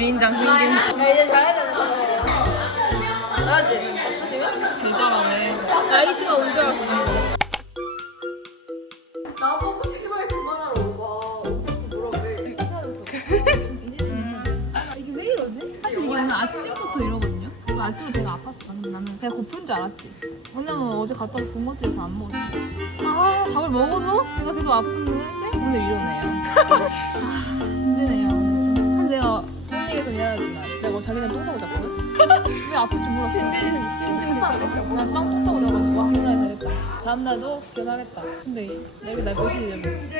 주인장 생긴 야 이제 잘해야 되는? 없어 지금? 개잘하네. 나이트가 온 줄 알고. 나 보고 제발 그만하러 오봐. 뭐라 그래? 이게 왜 이러지? 사실 이게 오늘 아침부터 이러거든요. 배가 아팠어. 근데 나는 배가 고픈 줄 알았지. 왜냐면 어제 갔다 와서 군것질을 잘안 먹었어. 아 밥을 먹어도 배가 계속 아픈데 오늘 이러네요. 아 미안하지만 내가 자기네 똥 싸고 잤거든? 왜 아플 줄 몰랐어. 신진 신진 난땅똥 싸고 자가지고 와 오늘 되겠다. 다음날도 계속하겠다. 근데 내일 날 보시지 모르겠어.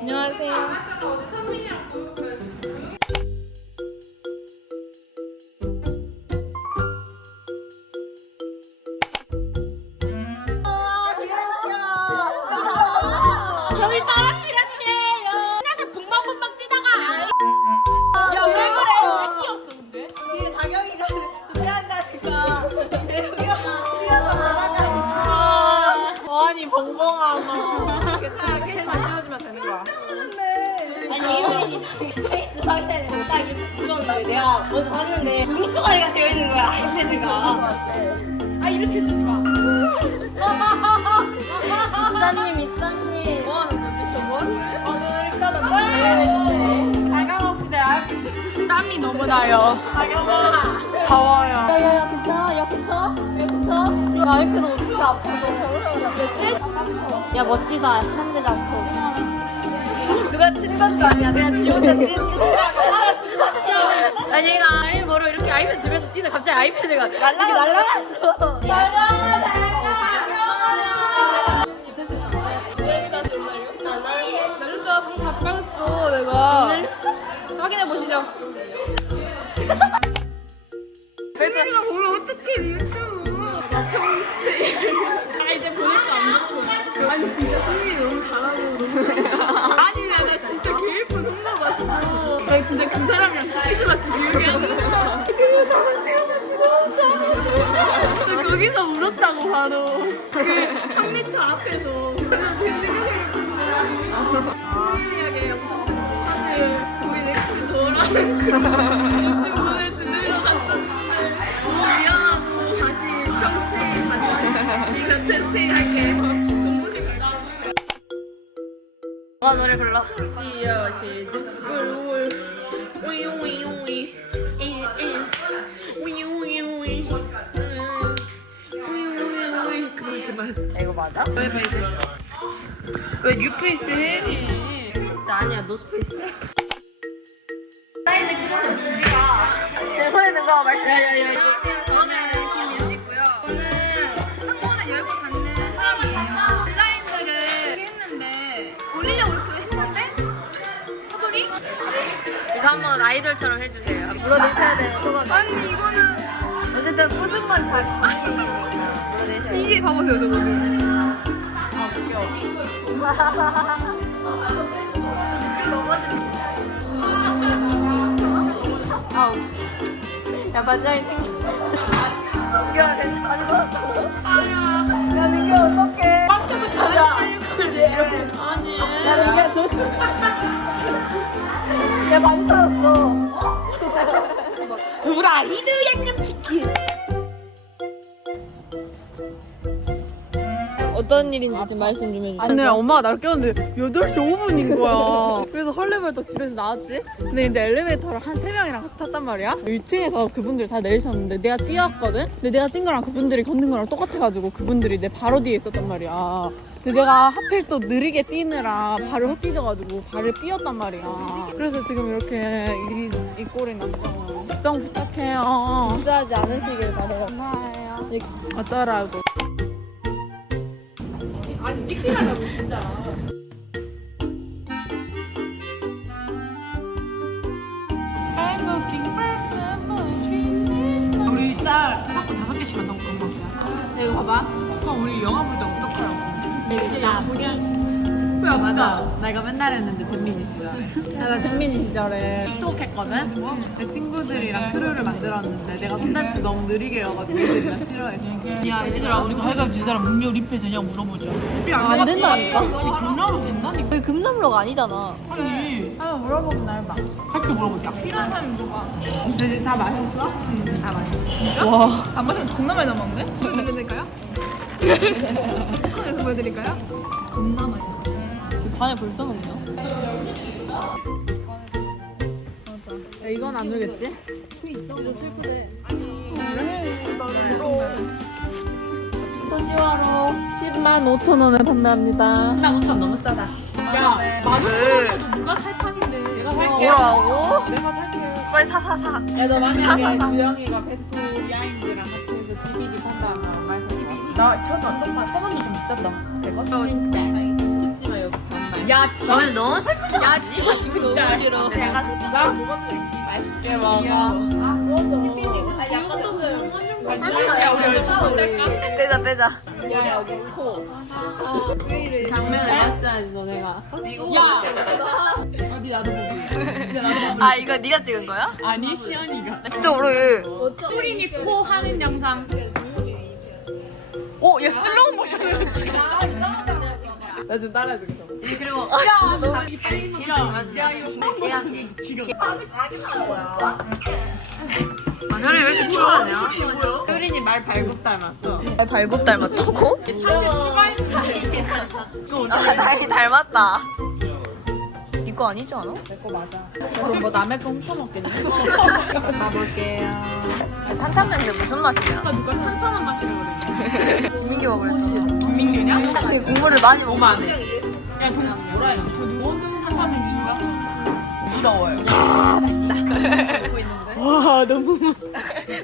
안녕하세요. 확인을 못하게 죽었는데 내가 먼저 봤는데 종이 쪼가리가 되어 있는 거야 아이패드가 아 이렇게 주지 마 이사님 이사님 뭐 하는 거지 저건? 오늘 있잖아 내 아이패드 땀이 너무 나요. 다경아 더워요. 야야야 괜찮아? 야 괜찮아? 야 괜찮아? 야 아이패드 어떻게 아파서 야 멋지다 한대 잡고 누가 친 것도 아니야 그냥 지 혼자 뛰는 거야 아니 얘가 아이 뭐로 이렇게 아이패드 들면서 뛰는데 갑자기 아이패드가 날라가 날라갔어 왜 다시 안 날려? 날렸잖아. 그럼 다 빠졌어 내가. 날렸어? 확인해 보시죠. 팬이가 보면 어떡해 유튜브 마평 스테이 아 이제 보냈지 안 보고 아니 진짜 승민이 너무 잘하고 너무 잘했어 아니 진짜 그 사람이랑 스케줄밖에 기억이 안 나. 그리고 다섯 시간 나 거기서 울었다고 바로 그 상리차 앞에서 그래서 되게 생각해봤는데 승민이에게 영상 편지 사실 우리 넥스트 도어라는 그런 오늘 두드려 갔었는데 너무 미안하고 다시 평 스테이 다시 하겠습니다 네 곁에 스테이 할게? 누가 노래 불러? 시여시드 우이 우이 우이 이이 우이 우이 우이 우이 우이 우이 그만 그만 이거 맞아? 왜 해봐 이제 왜 뉴페이스 해? 아니야 노스페이스 내 손에 든거 말씀 야야야 안녕하세요. 저는 김민 이거 한번 아이돌처럼 해주세요 물어내셔야 되는 소감 아니 이거는 어쨌든 뿌듯만 자기 물어내셔야 이게 봐보세요 저거 지금. 아우 야 반장이 생기 야 내- 아니 뭐 야, 민규 어떡해. 빡쳐도 가자. 아니. 야, 민규 너. 야, 많이 떨었어. 후라이드 양념치킨 어떤 일인지 좀 말씀 좀 해주세요. 근데 엄마가 날 꼈는데 8시 5분인 거야. 그래서 헐레벌떡 집에서 나왔지. 근데 이제 엘리베이터를 한 3명이랑 같이 탔단 말이야. 1층에서 그분들이 다 내리셨는데 내가 뛰었거든? 근데 내가 뛴 거랑 그분들이 걷는 거랑 똑같아가지고 그분들이 내 바로 뒤에 있었단 말이야. 근데 내가 하필 또 느리게 뛰느라 발을 헛디뎌가지고 발을 삐었단 말이야. 그래서 지금 이렇게 이, 이 꼴이 났어. 걱정 부탁해요. 부끄하지 않으시길 바래요. 고마워요. 어쩌라고. 아니 찍찍하다고 진짜. 우리 딸 자꾸 다섯 개씩 한다고 그런 거 같아. 이거 봐봐. 그럼 우리 영화 볼때 어떡하라고. 야, 우리 그래 맞아. 나 이거 맨날 했는데 잼민이 시절에. 나 잼민이 시절에 틱톡 했거든. 내 친구들이랑 크루를 만들었는데 내가 콘텐츠 너무 느리게 해가지고 애들이랑 싫어했어. 야 얘들아 우리 가위바위보 진 사람 음료 립해 되냐고 물어보자 안 된다니까. 아니 금나로 된다니까 왜 금남로가 아니잖아. 아니 한번 물어보긴 해봐. 할게 물어보자 필요한 사람 줘봐. 근데 다 마셨어? 응, 다 마셨어. 와. 안 마시면 장난 많이 남았는데? 보여드릴까요? 보여드릴까요? 겁나 많이 남았어. 반에 벌써 먹냐? 야, 이건 안 누겠지? 좀 슬프네. 토시와로 10만 5천 원에 판매합니다. 10만 5천 너무 싸다. 야 마주쳐도 누가 살 판인데 내가 살게 뭐라고? 내가 살게. 빨리 사 사 사. 야, 너 만약에 주영이가 베토 야인들랑 나 천원 한동판 천 원도 좀 비쌌다 이거 진짜. 찍지 마, 여기. 야 너네 너무 살짝. 야 지금 진짜 싫어. 내가 줬어? 맛있게 먹어. 아, 아, 약간 좀 야 우리 얼추 손댈까? 떼자 떼자. 왜 이래? 장면을 봤어야지 너네가. 야! 어디 나도 보기. 아 이거 네가 찍은 거야? 아니 시연이가 나 진짜 모르. 소린이 코 하는 영상. 어, 오얘 슬로우 모션으로 찍어 나 지금 따라해주겠어. 그리고 야 너무 야 이거 걔한테. 지금 아 혈이 왜 이렇게 추하냐? 소린이 말 발굽 닮았어. 발굽 닮았다고? 차시 추가했는데. 아 나이 닮았다. 이거 아니지 않아? 그럼 뭐 남의 거 훔쳐먹겠네. 가볼게요. 탄탄면인데 무슨 맛이냐? 누가 탄탄한 맛이라 그래 민규가 그랬어. 민규냐? 그 국물을 많이 먹으면 안 돼. 야 동, 뭐라 해야 돼? 저 원동 탄탄면 누가? 부러워요 보고 있는데. 와 너무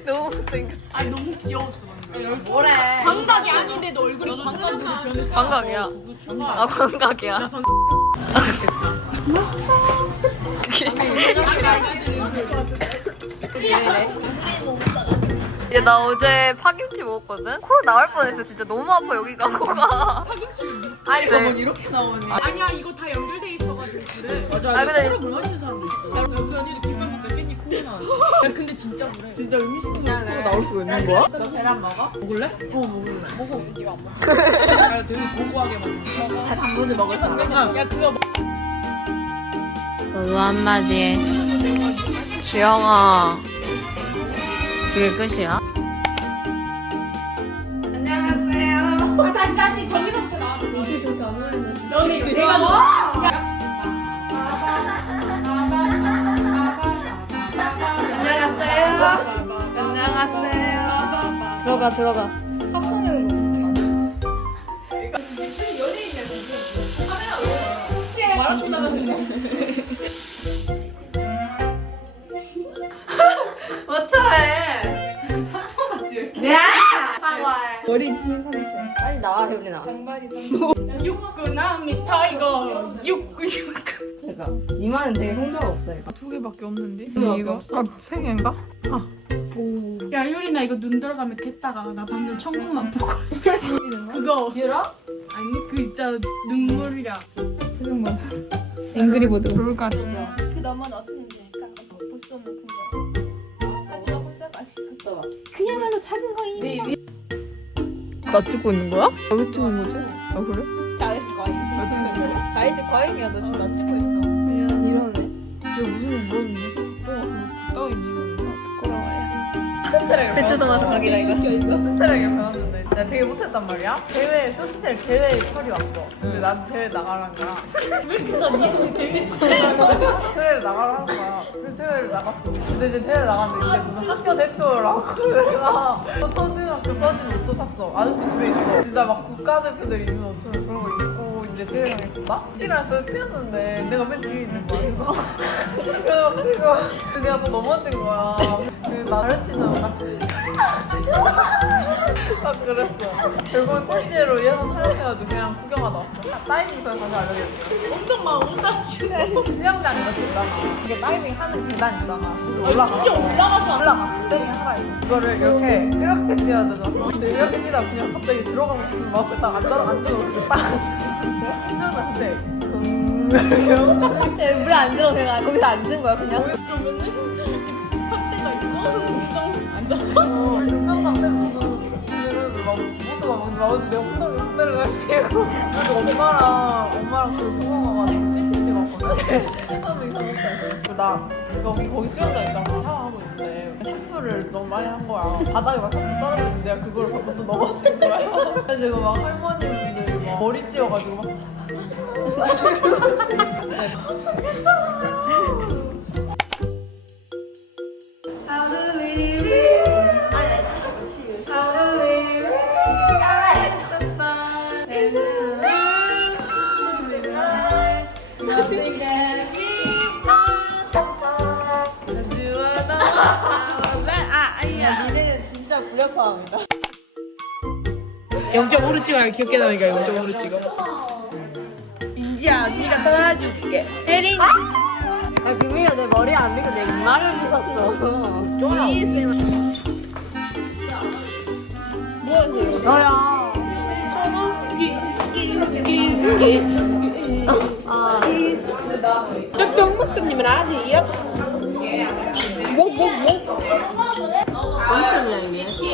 너무 못생겼. 아니 너무 귀여웠어 방금 뭐래? 광각이 아닌데도 얼굴이 광각으로 변했어 광각이야. 아 광각이야. 이 제나 어제 파김치 먹었거든? 코로 나올 뻔했어 진짜 너무 아파 여기가 코가 아니 저건 네. 이렇게 나오니. 아니야 이거 다 연결돼 있어가지고 그래 맞아 아, 근데- 코를 못 마시는 사람도 있어 야 우리 언니도 김밥 먹다 깻잎 코에 나왔어 야 근데 진짜 그래 진짜 음식이 그냥 코로 그래. 나올 수가 있는 거야? 너 계란 먹어? 먹을래? 어 먹을래 먹어 야 되게 고소하게 먹는 거 먹어 단무지 먹을 사람. 야 그거 먹- 너도 한마디 해 주영아 그게 끝이야? 들어가 들어가 나와 혜린아 장발이 삼촌. 육구나 미쳐 이거 육구 육구 니만은 되게 흥조가 없어 이거 두 개밖에 없는데 이거? 아세 개인가? 아. 야 효린아 이거 눈 들어가면 됐다가 나 방금 천국만 보고 왔어 그거 유라? 아니 그 있잖아 눈물이야 표정 봐. 앵그리보드. 불가 그 너만 어떤 문제니까 볼수 없는 풍경. 그야말로 작은 거임. 나 찍고 있는 거야? 왜 찍은 거지? 아 그래? 잘했을 거야. 나 찍는 거야? 가이즈 과잉이야 너 지금 나 찍고 있어 이러네. 야 무슨 넌 무슨 어 따위 니는 부끄러워요 대추 도마토 각이다 이거. 스트레게 배웠는데 내가 되게 못했단 말이야. 대회 쇼스텔 대회 철이 왔어. 근데 난 대회 나가라는 거야. 왜 이렇게 나 니는 대회 대회를 나가라는 거야. 그래서 대회를 나갔어. 근데 이제 대회 나갔는데 이제 무슨 학교 대표라고 내가 초등학교 써진 옷도 샀어. 아직도 집에 있어. 진짜 막 국가대표들 입는 옷처럼 그런 거 입고 이제 대회 나갔다. 티라서 뛰었는데 내가 맨 뒤에 있는 거야. 그래서 그래서 막 내가 내가 또 넘어진 거야. 그나 가르치잖아. 아 그랬어. 결국은 꼴찌로 예선 탈락해가지고 그냥 구경하다 왔어. 다이빙 썰 다시 알려드릴게요. 엄청 막 올라가시네. 수영장 이렇게 있잖아. 이게 다이빙 하는 계단 있잖아. 거기 올라가. 진짜 올라가서 올라가. 땡이 하라 이거. 이거를 이렇게 이렇게 뛰어야 되잖아. 근데 이렇게 뛰다 그냥 갑자기 들어가고 싶은 막 앞에 딱 앉아 앉아 놓고 딱. 수영장 갑자기 금 물에 안 들어 내가 거기서 앉은 거야 그냥. 그러면은 이렇게 fat대가 있고 운동 앉았어. 우리 수영장 때 오늘은 막 모두 막 나오지 내가 엉덩이 엉덩이를 피고 그래서 엄마랑 엄마랑 그 공원 가가지고 CT 찍었거든? 너무 이상했어 나 여기 거기 수영장 있잖아 샤워하고 있는데 샴푸를 너무 많이 한 거야. 바닥에 막 샴푸 떨어지는데 내가 그걸 보고 또 넘어진 거야. 그래가지고 막 할머니분들이 막 머리 찧어가지고 막. 니네 불협화음이다. 0.5로 찍어야 귀엽게 나니까 0.5로 찍어. 민지야 언니가 떠나줄게. 혜린. 아 규미가 내 머리 안 밀고 내 이마를 빗었어. 쫄아. 뭐하세요? 너야. 아. 쪽동 목사님은 아세요? 엄청 양이네.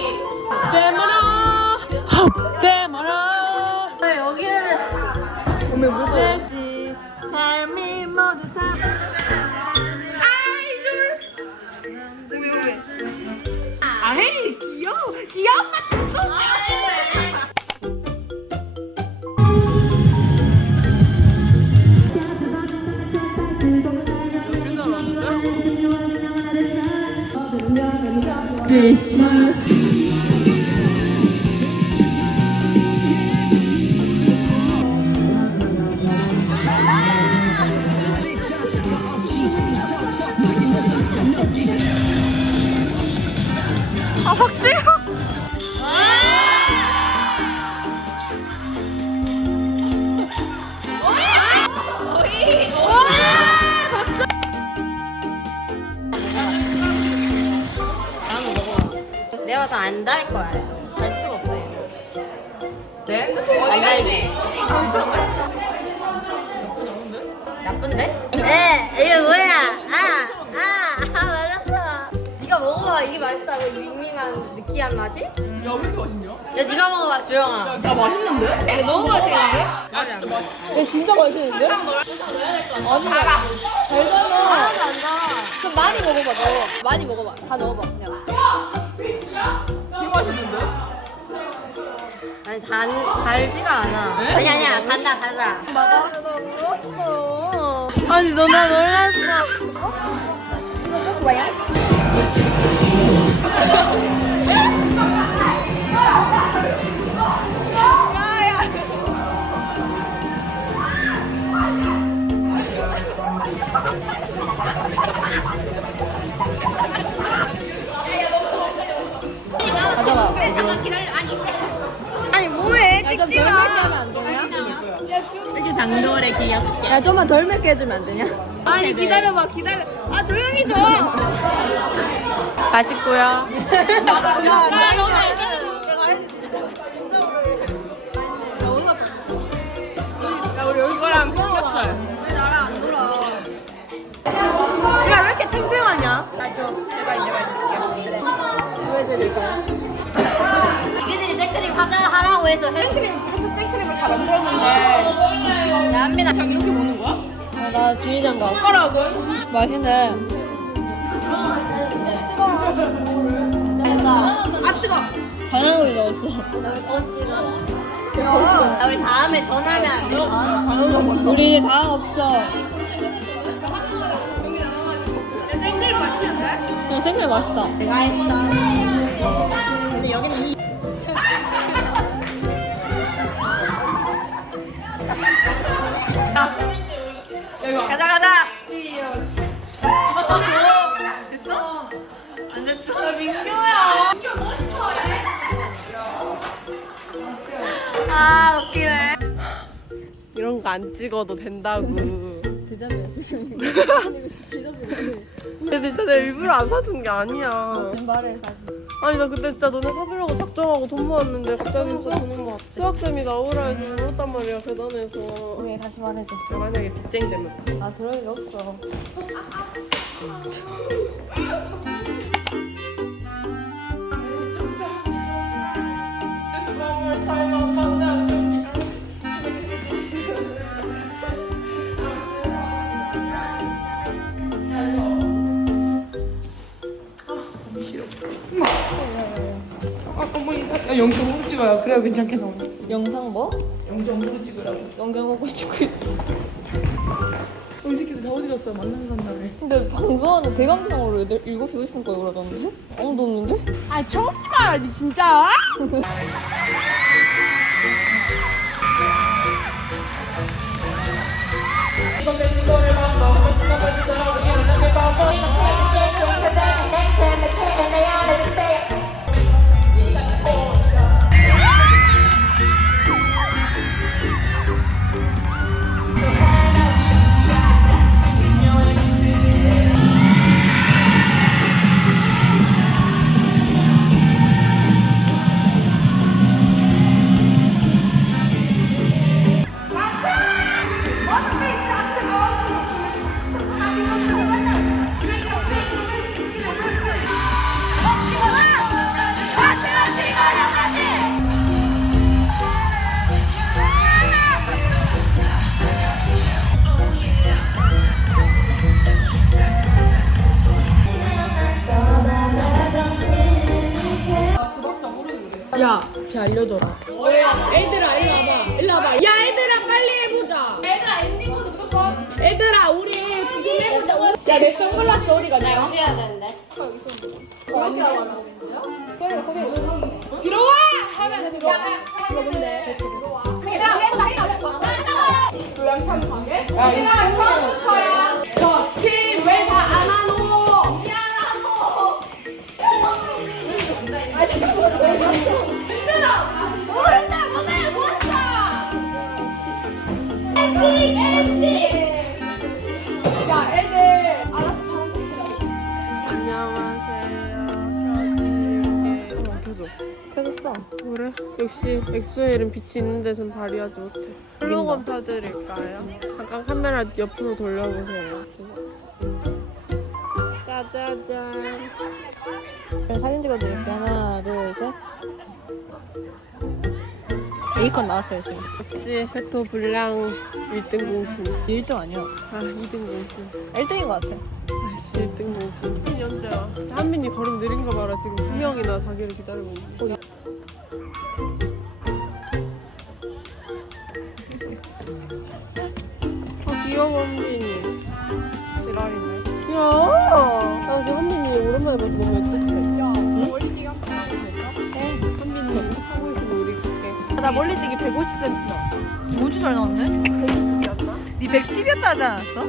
봐서 안 달 거야. 달 수가 없어. 얘는. 네? 안 달게. 나쁜데? 에 이거 뭐야? 아, 아, 아 맞았어. 네가 먹어봐 이게 맛있다고 이 밍밍한 느끼한 맛이? 야 왜 이렇게 맛있냐? 네가 먹어봐 주영아. 야 맛있는데? 이게 너무 맛있는데? 야 진짜 맛있어 이거 진짜 맛있는데? 달잖아. 좀 많이 먹어봐 너. 많이 먹어봐. 다 넣어봐 그냥. 아니 단 달지가 않아. 아니 아니야 단다 단다. 맞아. 나 울었어. 아니 너나 놀랐어. 귀엽게. 야 좀만 덜 맵게 해주면 안 되냐? 아니 기다려봐 기다려. 아 조용히 좀. 맛있고요. 야, 나 너무 야 우리 여기 거랑 삼겹살 왜 나랑 안 놀아? 야 왜 이렇게 탱탱하냐? 보여드릴까요? 이게들이 생크림 하자 하라고 해서 생크림 생크림을 다 만들었는데 야 한민아 그냥 이렇게 먹는 거야? 아, 나 비닐장갑. 숟가락은? 맛있네. 아 뜨거. 바나나우유 넣었어. 야 우리 다음에 전화하면 안 돼? 우리 다음 없죠? 생크림 맛있는데? 어, 생크림 맛있다. 내가 했어. 근데 여기는 이. 가자 가자. 됐어? 안 됐어? 야 민규야. 아 웃기네. 이런 거 안 찍어도 된다고. 근데 진짜 내가 일부러 안 사준 게 아니야. 말해 사실. 아니 나 그때 진짜 너네 사주려고 작정하고 돈 모았는데 갑자기 수학, 수학쌤이 나오라 해서 울었단 말이야 계단에서. 오케이 다시 말해줘. 만약에 빚쟁이 되면 아 그럴 일 없어. 야 영상 보고 찍어요. 그래야 괜찮게 나오네. 영상 뭐? 영상 보고 찍으라고. 영상 보고 찍고 있어. 어, 이 새끼들 다 어디 갔어? 만나서 산다며. 근데 방송하는 대감상으로 애들 7시 50분까지 그러던데? 아무도 없는데? 아 처음 봐야지 진짜. 들어와! 하면 들어와. 들어본대. 조양참 가게? 야, 얘들아, 처음부터야. 저팀 왜다 안 하노? 야, 켜졌어. 그래? 역시 엑소엘은 빛이 있는 데선 발휘하지 못해. 슬로건 펴드릴까요? 잠깐 카메라 옆으로 돌려보세요. 짜자잔. 사진 찍어드릴게. 하나, 둘, 셋. 에이컨 나왔어요, 지금. 역시 페토 불량 1등 공신. 1등 아니야. 아 2등 공신. 1등인 것 같아. 아씨 1등 공신. 언제야? 한민이 걸음 느린 거 봐라. 지금 두 명이나 자기를 기다리고 있는. 멀리뛰기 150cm. 뭐지 잘 나왔네? 니 110이었다 하지 않았어?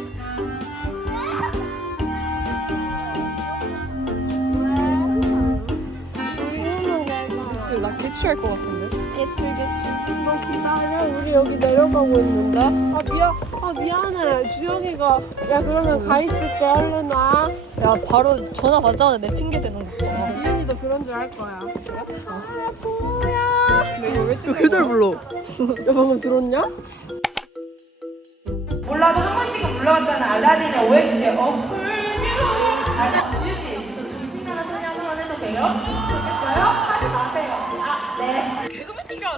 그치, 나 개취할 것 같은데? 개취, 개취. 아, 기다려. 우리 여기 내려가고 있는데? 아, 미안. 아, 미안해. 주영이가. 야, 그러면 가 있을 때 와. 야 바로 전화 받자마자 내 핑계 대는 거 봐. 지윤이도 그런 줄 알 거야. 아, 뭐야. 근데 이거 왜 찍는 거야? 잘 불러. 야, 방금 들었냐? 몰라도 한 번씩은 불러왔다는 알라딘의 OST 어플 자, 지유씨 저 좀 신나는 소리 한 번만 해도 돼요?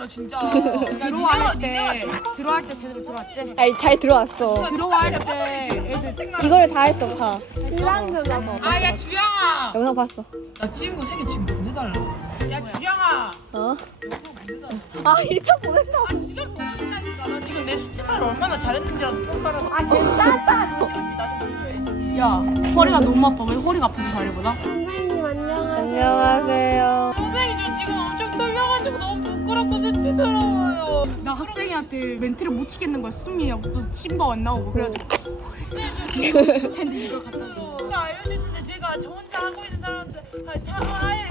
들어갈 때, 들어갈 때 제대로 들어왔지? 아니 잘 들어왔어. 들어갈 때 애들 이거를 다 했어 다. 아, 야, 주영아! 영상 봤어. 나 찍은 거세개 지금 보내달라. 야, 주영아! 어? 아 이차 보냈다. 아, 지금 보내달라니까. 나 지금 내 수치사를 얼마나 잘했는지라도 평가라도. 아 괜찮다. 찍었지, 나좀 보여줘야지. 야, 허리가 너무 아파. 왜 허리가 아프지, 자리보다? 안녕하세요. 선생님, 저 지금 엄청 떨려가지고 너무 부끄럽고 수치스러워요. 나 학생이한테 멘트를 못 치겠는 거야. 숨이 없어서 침도 안 나오고. 그래가지고. 근데 이걸 갖다 줘. 알려줬는데 제가 저 혼자 하고 있는 사람한테 사과해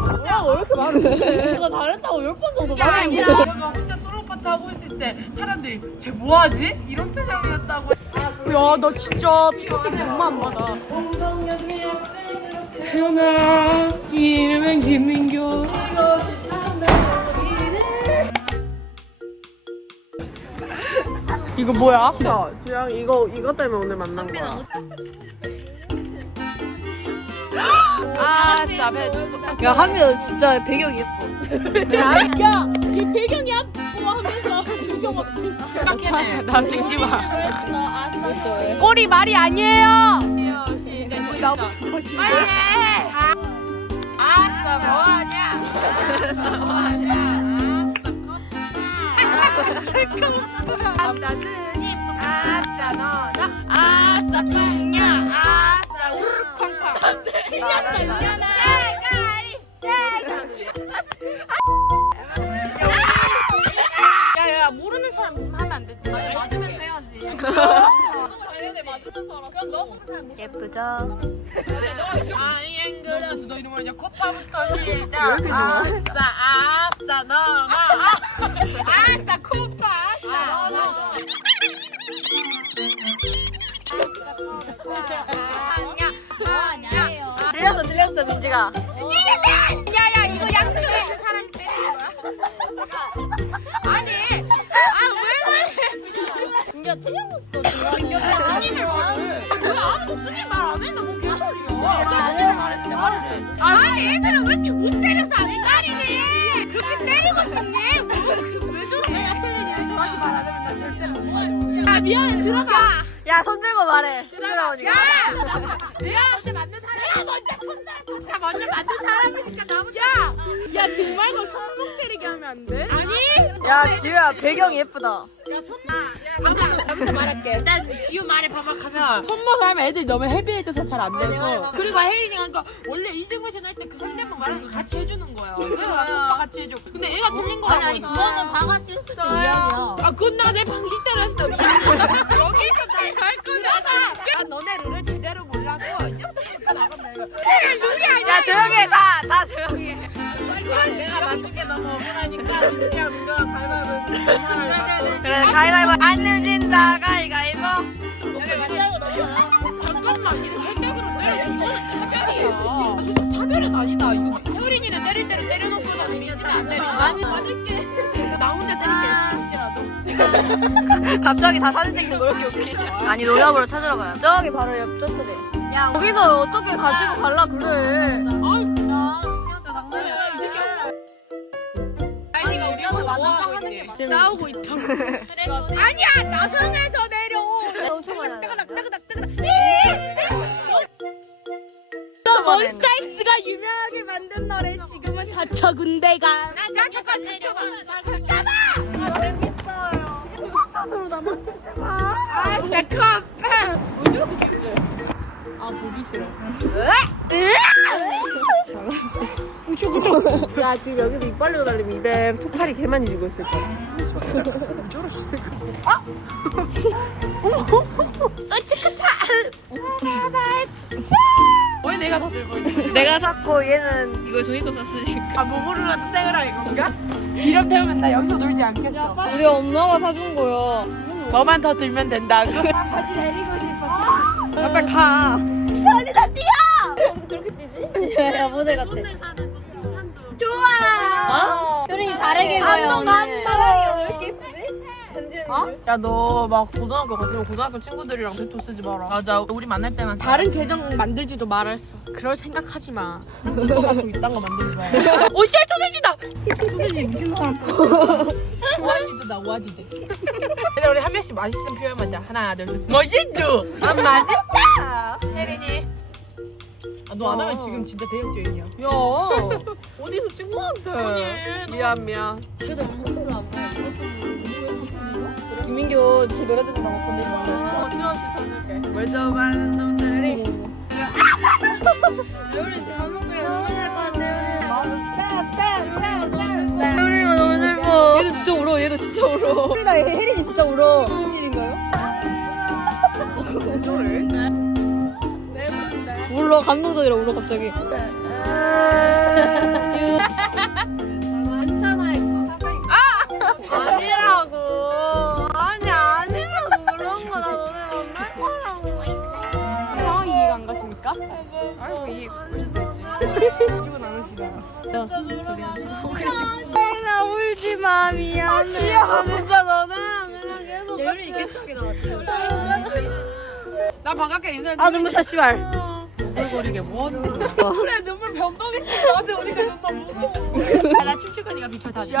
뭐라고 왜 이렇게 말을 못해 내가 잘했다고 열 번 정도 말해 내가 혼자 솔로 파트 하고 있을 때 사람들이 쟤 뭐하지? 이런 표정이었다고. 야너 진짜 피부색 너무 안 받아 태어나 이름은 김민교. 이거 뭐야? 야 주영 이거 이거 때문에 오늘 만난 거야. 아싸 배야 한미 너 진짜 배경이 예뻐. 야 이 배경이 아프고 하면서 배경 어떻게 생각해 나 찍지 마. 꼬리 말이 아니에요. 나부터 더 싫어. 아싸 뭐하냐 아싸 스님 아싸 너나 아싸 뿡냐 아싸 우르팡팡 틀렸어 이년아 예쁘죠? 너 코파부터 시작. 아싸 아싸 너나. 아싸 코파. 아싸 너너. 들렸어 들렸어 민지가. 야 틀렸어. 스님을 말을. 뭐야 아무도 스님 말안 했나 뭐 개소리야. 나 스님 말했는데 말을 해. 아니 애들은 왜 이렇게 못 때려서 안 때리네 그렇게 때리고 싶니 뭐, 왜 저래 내가 틀리지 저한테 말안 하면 나 절대 못 먹지. 아 미안해 들어가. 야 손 들고 말해. 시끄러우니까. 내가 먼저 만든 사람 먼저 손 내가 먼저 만든 사람이니까 나부터 야야등 말고 손목 때리게 하면 안 돼? 아니 야 지우야 배경이 예쁘다. 야 손목 봐봐 나부터 말할게 일단 지우 말에 반박하면 손목 하면 애들 너무 헤비해져서 잘안내 말에 되고. 봐. 그리고 혜린이가 그러니까 원래 이등고시 할때 그 상대방 말하는 거 같이 해주는 거야. 그래서 오빠 같이 해줘. 근데 애가 틀린 거라고. 아니 아니 그거는 다 같이 했을 때 이야기야. 아 그건 내가 내 방식대로 했어 미안 여기서 나갈 거야. 아 너네 룰을 제대로 몰라고. 야 조용히 해. 다, 다 조용히 해. 내가 맞은 게 너무 억울하니까 가위바위보에서 사람을 갖고. 그래 가위바위보 안 늦은다 가위바위보. 여기. 잠깐만 이거 살짝으로 때려 이거는 차별이야 아, 차별은 아니다. 이거 효린이는 때릴 대로 때려놓고는 민지는 안 때린다 아니 맞을게. 나 혼자 때릴게. 민지라도. 갑자기 다 사진 찍는 거 이렇게 웃기냐? 아니 농협으로 찾으러 가요. 저기 바로 옆 저쪽에. 야 거기서 어떻게 가지고 갈라 그래? 아이가 우리한테 맞아가 하는 게 맞아. 싸우고 있다고. 아니야 나선에서 내려. 엄청 몬스타엑스가 유명하게 만든 노래 지금은 다쳐 군대가. 나 잠깐 내려봐! 아 보기 싫어 야 지금 여기서 입 벌리고 달리면 입에 톡팔이 개 많이 지고 있을 거야 왜 내가 다 들고 있는 내가 샀고 얘는 이거 종이컵 샀으니까. 아 모모르라도 땡으라 이건가? 이름 태우면 나 여기서 놀지 않겠어. 우리 엄마가 사준 거야. 너만 더 들면 된다고? 아, 빨리 가. 저렇게 뛰지? 야 야 모델 같아. 좋아. 효린이 다르게 보여 오늘. 사랑이 왜 이렇게 예쁘지? 전지현이. 야너 막 고등학교 갔으면 고등학교 친구들이랑 대토 쓰지 마라. 맞아. 우리 만날 때만 다른 계정 만들지도 말았어 그럴 생각하지 마 갖고 이딴 거 만들지 마. 소개지 미친 사람. 오아시드다 오아디드. 근데 우리 한 명씩 맛있는 표현 먼저 하나 둘 셋. 멋있죠? 난 맛있다. 혜린이. 아, 너안 하면 지금 진짜 대역죄인이야. 야 어디서 친구한테? 미안 미안. 김민규 제 노래 듣는 거 건들지 말래. 어찌 없이 쳐줄게. 멀쩡 많은 놈들이. 효린이가 너무 슬퍼. 얘도 진짜 울어. 얘도 진짜 울어. 효린아 혜린이 진짜 울어. 무슨 일인가요? 울어 감동적이라 울어 갑자기. 괜 나누시다. 나 울지 마 미안해. 아, 진짜 너네랑 그냥 계속. 예율이 개척이 나왔어. 나 반갑게 인사해. 아 눈부셔 씨발. 오글거리게 뭐 하는 거야? 그래 눈물 변덕이처럼 나한테 오니까 존나 무서워. 아, 나 춤출 거니까 비켜 다니.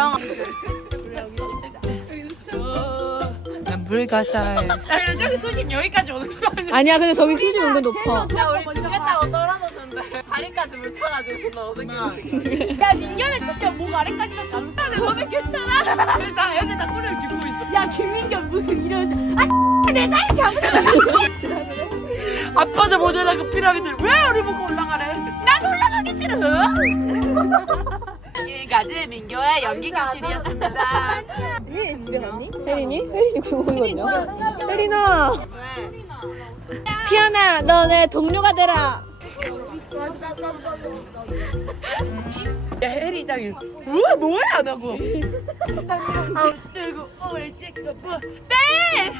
난 불가사해. 야 근데 저기 수심 여기까지 오는 거 아니야? 아니야 근데 저기 수심 은근 높아. 야 우리 죽겠다고 떨어 다리까지 물쳐가지고 나 어떻게? 야 민규는 진짜 목 아래까지밖에 안 올라. 근데 너는 괜찮아? 일단 애들 다 꿀을 쥐고 있어. 야 김민규 무슨 이러지? 아내 다리 잡으려. 아빠도 모자라 그 피라미드 왜 우리 보고 올라가래? 난 올라가기 싫어. 지금까지 민교의 연기 교실이었습니다. 왜 집에 갔니? 혜린이? 혜린이 그거 이거냐? 혜린아. 피아나 너내 동료가 되라. 야 혜리 딸이 우와 뭐야 안 하고. 그리고 오늘 찍고 뭐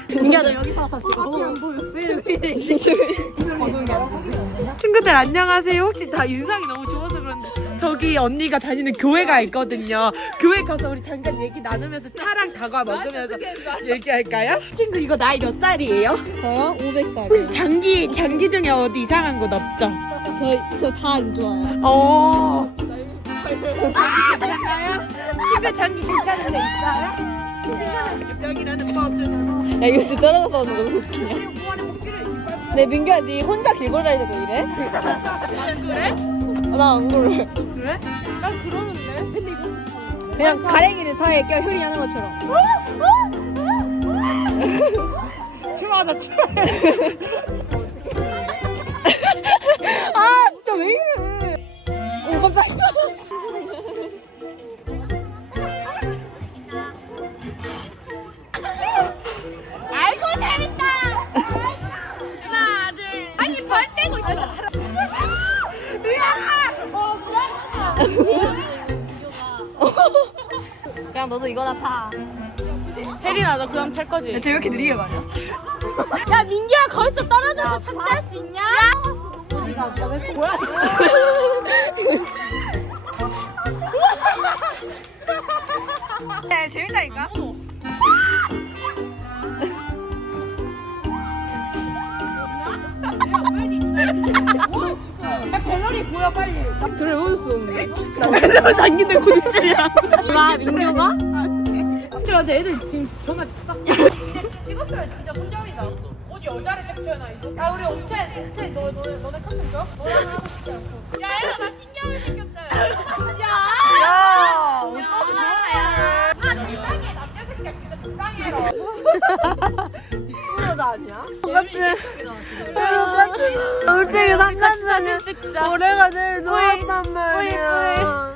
민규야 너 여기 봐봐. 친구들 안녕하세요. 혹시 다 인상이 너무 좋아서 그런데 저기 언니가 다니는 교회가 있거든요. 교회 가서 우리 잠깐 얘기 나누면서 차랑 다과 먹으면서 얘기할까요? 친구 이거 나이 몇 살이에요? 저요? 500살. 혹시 장기 장기 중에 어디 이상한 곳 없죠? 저저 다 안 좋아요. 어. 괜찮아요? 친구 장기 괜찮은 데 있어요? 야 이거 진짜 떨어져서 오는 거 너무 웃기냐? 내 민규야 네 혼자 길고 다니도 이래? 그래? 나안 그래. 그래? 나 그러는데? 근데 이거 그냥 가랭이를 사이에 껴 효리 하는 것처럼. 추하다 추. 아 진짜 왜 이래? 오 깜짝이야. 그냥 너도 이거나 타. 혜린아 너 그다음 탈 거지? 쟤왜 이렇게 느리게 가냐? 야 민규야 거기서 떨어져서 착지할 수 있냐? 네, 재밌다니까? 그래 어쩔 수 없네. 장기들 고집질이야. 누가 민규가? 제가 애들 지금 전화 딱 찍었어요 진짜 손절이다. 여자를 캡처해놔 이거? 야 우리 옥채 옥채 너너 너네 컨텐츠 줘? 너랑 하고 싶지 않고. 야 얘가 나 신기하게 생겼대. 야. 야, 적당해 남자 새끼야 진짜 적당해라. 솔직히 삼각 사진 찍자. 올해가 제일 좋았단 말이야.